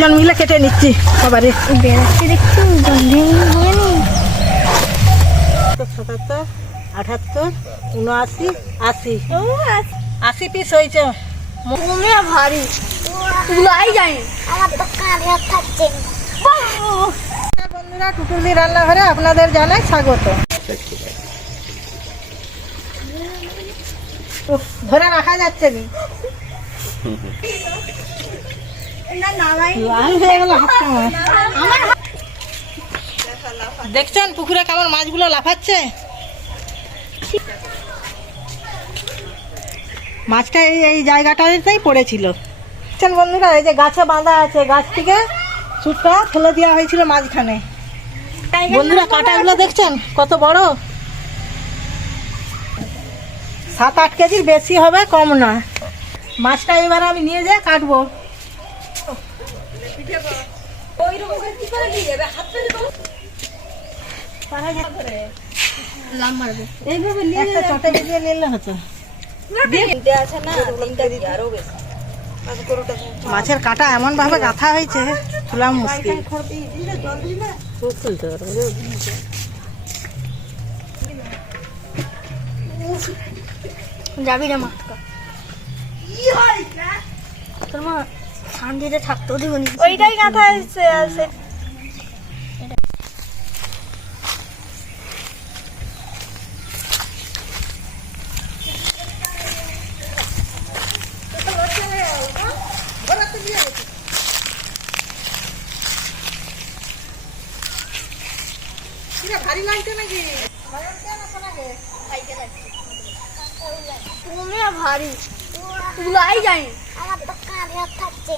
জন মিলে কেটে নিচ্ছি সবারই। বেড়াচ্ছে দেখছি গন্ধে হবে নি। 77, 78, 79, 80 80 পিস হয়েছে। মনে ভারী তুলাই যায় আমার তো কাঁধে হাত থাকছে। বন্ধুরা, টুটুলি রান্নাঘরে আপনাদের জানাই স্বাগত। ধরে রাখা যাচ্ছে না, লাল হয়ে গেল হাতটা আমার। দেখছেন পুকুরে কেমন মাছগুলো লাফাচ্ছে। মাছটা এই জায়গাটাতেই পড়েছিল। দেখছেন বন্ধুরা, এই যে গাছে বাঁধা আছে, গাছ থেকে ছুটটা ফেলে দেওয়া হয়েছিল মাঝখানে। বন্ধুরা, কাঁটাগুলো দেখছেন কত বড়, 7-8 কেজির বেশি হবে, কম না। মাছটা এবার আমি নিয়ে যাই কাটবো। একটা চটে দিয়ে নিলে হতো। মাছের কাঁটা এমন ভাবে গাঁথা হয়েছে, খোলা মুশকিল। যাবি না মাছটা তোর মা শান্তিতে থাকতেও দিবনি। ওইটাই গাঁথা হয়েছে আছে। ভারী লাগছে নাকি? তুমি ভারী তুলাই যায় আমার তো কাঁধে হাত থাকছে।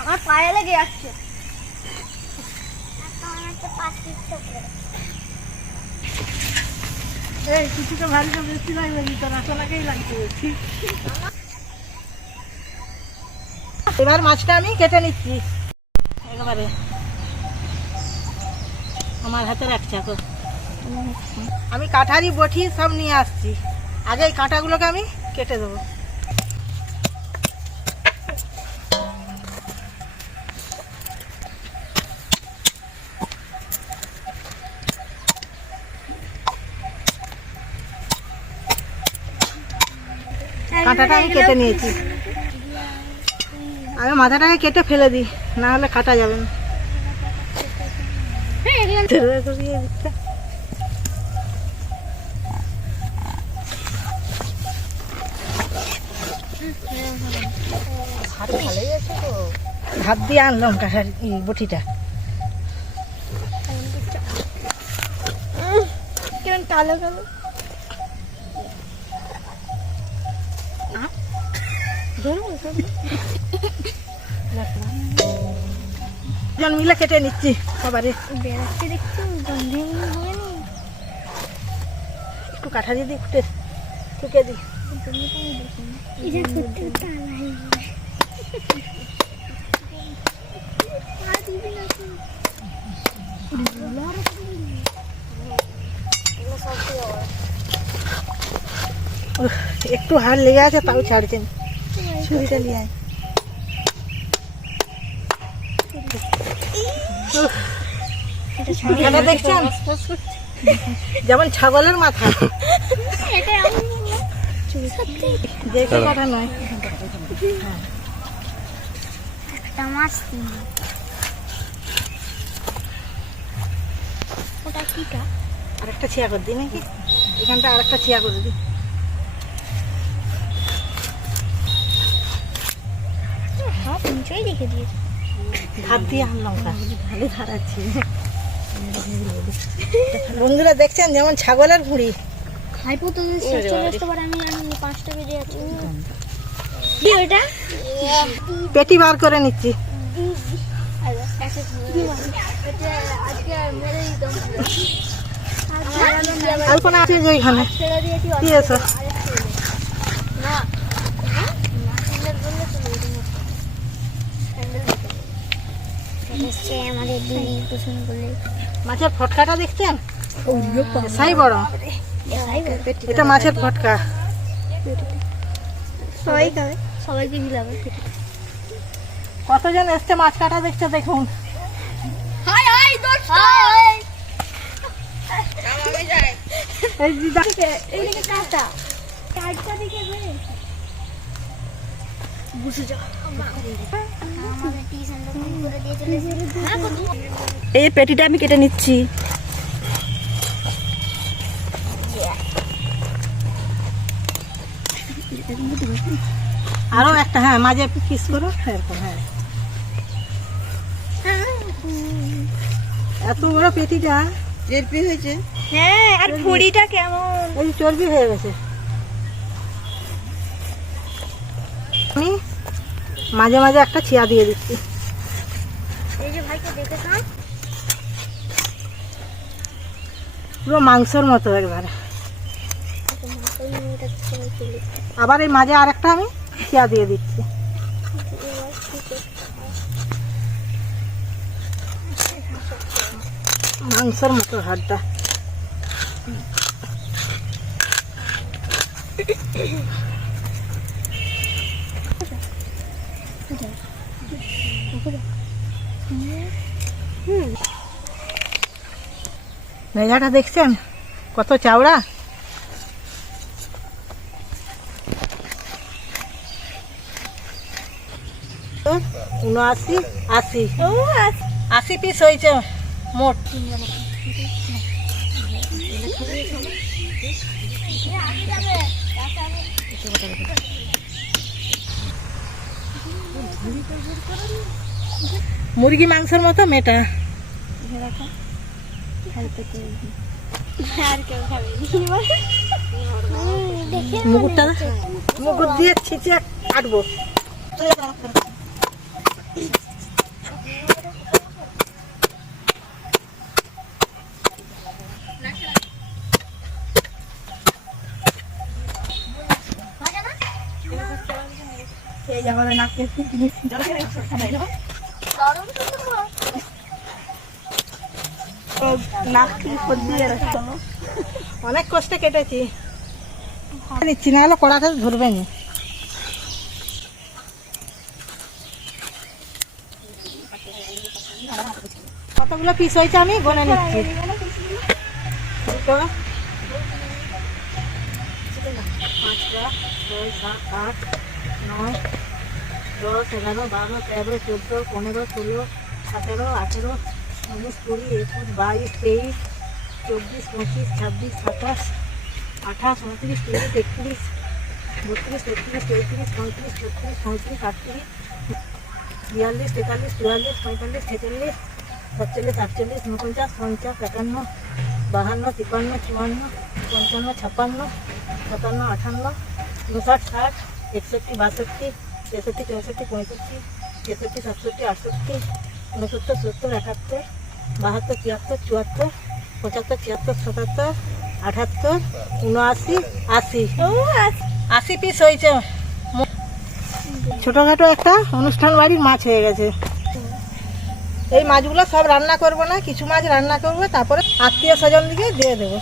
আমার পায়ে লেগে যাচ্ছে। এই কিছুটা ভারী তো বেশি লাগবে, তোর আসলাকেই লাগছে বেশি। এবার মাছটা আমি কেটে নিচ্ছি একেবারে। আমার হাতে রাখছি এখন। আমি কাঠারি বটি সব নিয়ে আসছি, আগে এই কাঁটাগুলোকে আমি কেটে দেবো। কাঁটাটা আমি কেটে নিয়েছি, আমি মাথাটাকে কেটে ফেলে দিই, না হলে কাটা যাবে না। হাত দিয়ে আনলাম কাঠারি বটিটা। কেমন কালো কালো জন মিলে কেটে নিচ্ছি সবারই। বেড়াচ্ছে দেখছি গন্ধে হবে নি। একটু কাঠারি দিয়ে ঠুকে দিই। একটু হাড় লেগে আছে, তাও ছাড়ছেন। ছুরিটা নিয়ে আয়। মাথাটা দেখছেন যেমন ছাগলের মাথা, দেখে কথা নয়। একটা মাছ ওটা কি কা আরেকটা ছিয়া করে দিই নাকি, এখানটা আরেকটা ছিয়া করে দিই। সব নিচেই রেখে দিয়েছে। ধার দিয়ে আনলাম, ভালো ধার আছে। বন্ধুরা দেখছেন যেমন ছাগলের ভুঁড়ি। খাইবো তো চলে আসতে পারে। আমি 5টা বেজে যাচ্ছি। কি ওইটা পেটি বার করে নিচ্ছি। আলপনা আছে যে ওইখানে দিয়েছ। মাছের ফটকাটা দেখছেন, সাই বড়। এটা মাছের ফটকা। সবাই খাবে, সবাইকে দিলাম। কতজন এসছে মাছ কাটা দেখছে দেখুন। হাই হাই হাই এই দিদা এইদিকে কাটা কাটটা দিকে বসে যা আমাদের টিউশন করে দিয়ে চলে এসেছে। হ্যাঁ কত এই পেটিটা আমি কেটে নিচ্ছি। আরো একটা, হ্যাঁ মাঝে পিস করো এরকম। হ্যাঁ এত বড় পেটিটা চর্বি হয়েছে। হ্যাঁ আর ভুড়িটা কেমন এই চর্বি হয়ে গেছে। আমি মাঝে মাঝে একটা ছিয়া দিয়ে দিচ্ছি। এই যে ভাইকে দেখে খান পুরো মাংসের মতো একবারে। আবার এই মাঝে আর একটা আমি ছিয়া দিয়ে দিচ্ছি। মাংসের মতো হাড়টা। মেজাটা দেখছেন কত চাওড়া। তো 79, 80 80 পিস হয়েছে মোট। মুরগি মাংসের মতো মেটা। মুগুরটা মুগুর দিয়ে ছিঁচে কাটবো। অনেক কষ্টে কেটেছি, নিচ্ছি না হলে কড়াটা ধরবে না। কতগুলো পিস হয়েছে আমি গনে নিচ্ছি। 2, 5, 6, 7, 8, 9, 10, 11, 12, 13, 14, 15, 16, 17, 18, 19, 20, 21, 22, 23, 24, 25, 26, 27, 28, 29, 30, 31, 32, 33, 34, 35, 36, 37, 38, 42, 43, 44, 45, 46, 47, 48, 49, 50, 51, 52, 53, 54, 55, 56, 57, 58, 59, 60, 61, 62, 63, 64, 65, 66, 67, 68, 69, 70, 71, 72, 73, 74, 75, 76, 77, 78, 79, 80 80 পিস হয়েছে। ছোটখাটো একটা অনুষ্ঠান বাড়ির মাছ হয়ে গেছে। এই মাছগুলো সব রান্না করব না, কিছু মাছ রান্না করবো, তারপরে আত্মীয় স্বজন দিকে দিয়ে দেবো।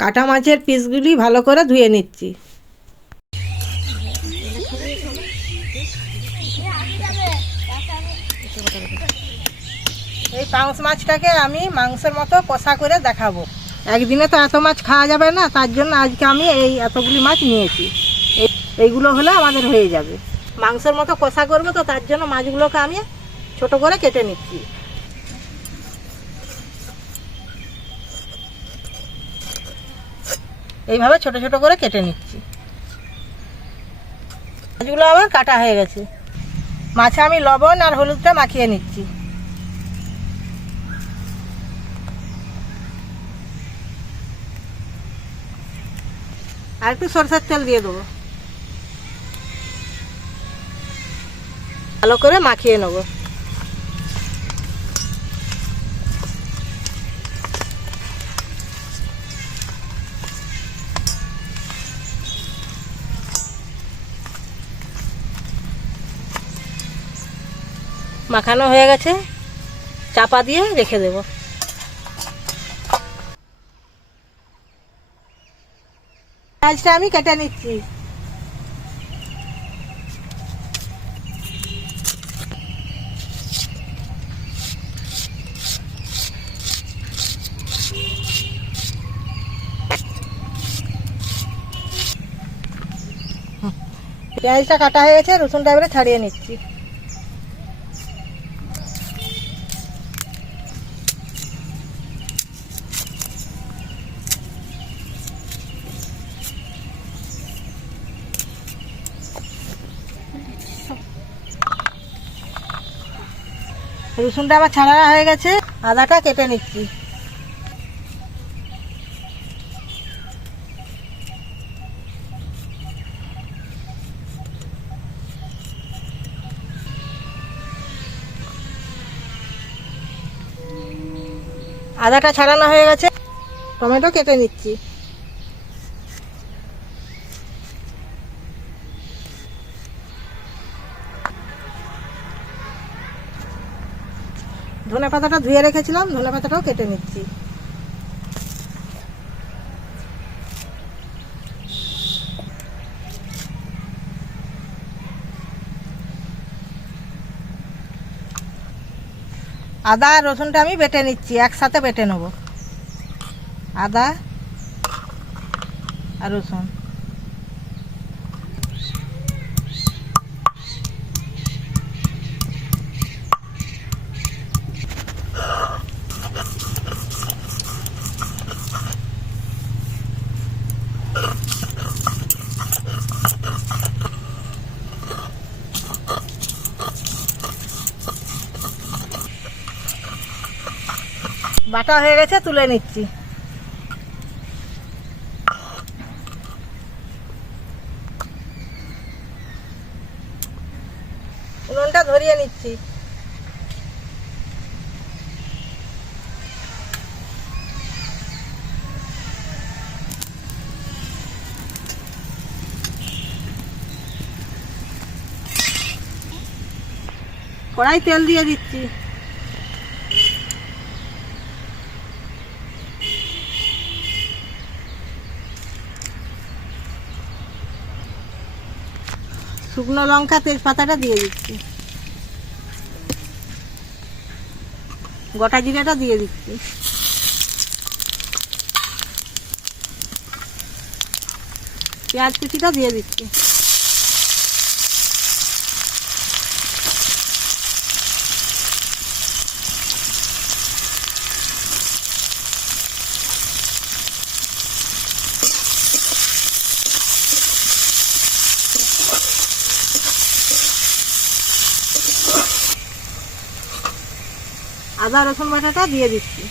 কাটা মাছের পিসগুলি ভালো করে ধুয়ে নিচ্ছি। এই পাঙস মাছটাকে আমি মাংসের মতো কষা করে দেখাবো। একদিনে তো এত মাছ খাওয়া যাবে না, তার জন্য আজকে আমি এই এতগুলি মাছ নিয়েছি। এইগুলো হলে আমাদের হয়ে যাবে। মাংসের মতো কষা করবো তো, তার জন্য মাছগুলোকে আমি ছোট করে কেটে নিচ্ছি। এইভাবে ছোট ছোট করে কেটে নিচ্ছি। মাছগুলো আমার কাটা হয়ে গেছে। মাছে আমি লবণ আর হলুদটা মাখিয়ে নিচ্ছি। আর একটু সরষের তেল দিয়ে দেবো, ভালো করে মাখিয়ে নেবো। মাখানো হয়ে গেছে, চাপা দিয়ে রেখে দেব। পেঁয়াজটা আমি কেটে নিচ্ছি। পেঁয়াজটা কাটা হয়ে গেছে, রসুনটা এবারে ছাড়িয়ে নিচ্ছি। রসুনটা আবার ছাড়া হয়ে গেছে, আদাটা কেটে নিচ্ছি। আদাটা ছাড়ানো হয়ে গেছে, টমেটো কেটে নিচ্ছি। ধনে পাতাটা ধুয়ে রেখেছিলাম, ধনে পাতাটাও কেটে নিচ্ছি। আদা আর রসুনটা আমি বেটে নিচ্ছি, একসাথে বেটে নেব। আদা আর রসুন। বাটা হয়ে গেছে, তুলে নিচ্ছি। উনুনটা ধরিয়ে নিচ্ছি। কড়াই তেল দিয়ে দিচ্ছি। শুকনো লঙ্কা, তেজপাতাটা দিয়ে দিচ্ছি। গোটা জিরাটা দিয়ে দিচ্ছি। পেঁয়াজ কুচিটা দিয়ে দিচ্ছি। আদা রসুন বাটাটা দিয়ে দিচ্ছি।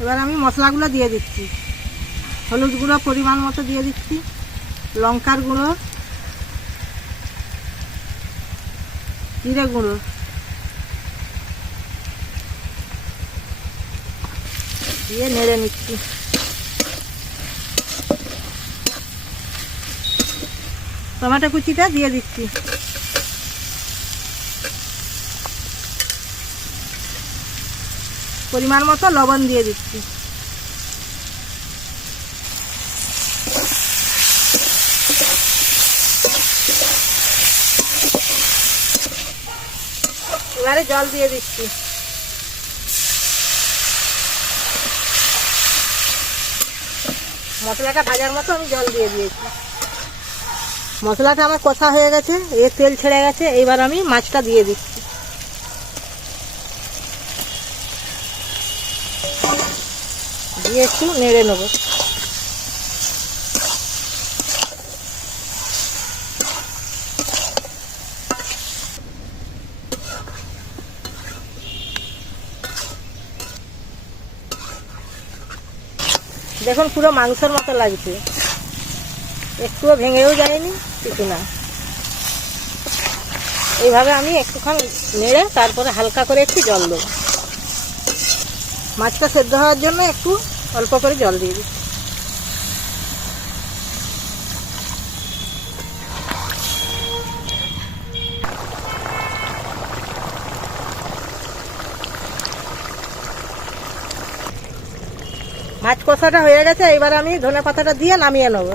এবার আমি মশলাগুলো দিয়ে দিচ্ছি। হলুদ গুঁড়ো পরিমাণ মতো দিয়ে দিচ্ছি, লঙ্কার গুঁড়ো, জিরে গুঁড়ো, দিয়ে নেড়ে নিচ্ছি। টমেটো কুচিটা দিয়ে দিচ্ছি। পরিমাণ মতো লবণ দিয়ে দিচ্ছি। এবারে জল দিয়ে দিচ্ছি। মশলাটা ভাজার মতো আমি জল দিয়ে দিয়েছি। মশলাটা আমার কষা হয়ে গেছে, এর তেল ছেড়ে গেছে। এবার আমি মাছটা দিয়ে দিচ্ছি। দিয়ে একটু নেড়ে নেব। দেখুন পুরো মাংসের মতো লাগছে, একটুও ভেঙেও যায়নি, কিছু না। এইভাবে আমি একটুখানি নেড়ে তারপরে হালকা করে একটু জল দেবো। মাছটা সেদ্ধ হওয়ার জন্য একটু অল্প করে জল দিয়ে দিই। মাছ কষাটা হয়ে গেছে, এবার আমি ধনে পাতাটা দিয়ে নামিয়ে নেব।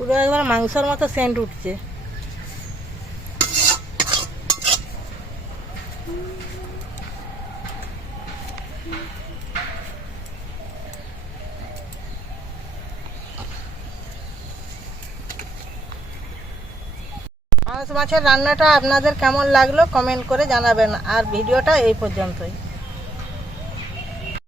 পুরো একবার মাংসর মতো সেন্ট উঠছে। পাঙাশ মাছের রান্নাটা আপনাদের কেমন লাগলো কমেন্ট করে জানাবেন, আর ভিডিওটা এই পর্যন্তই।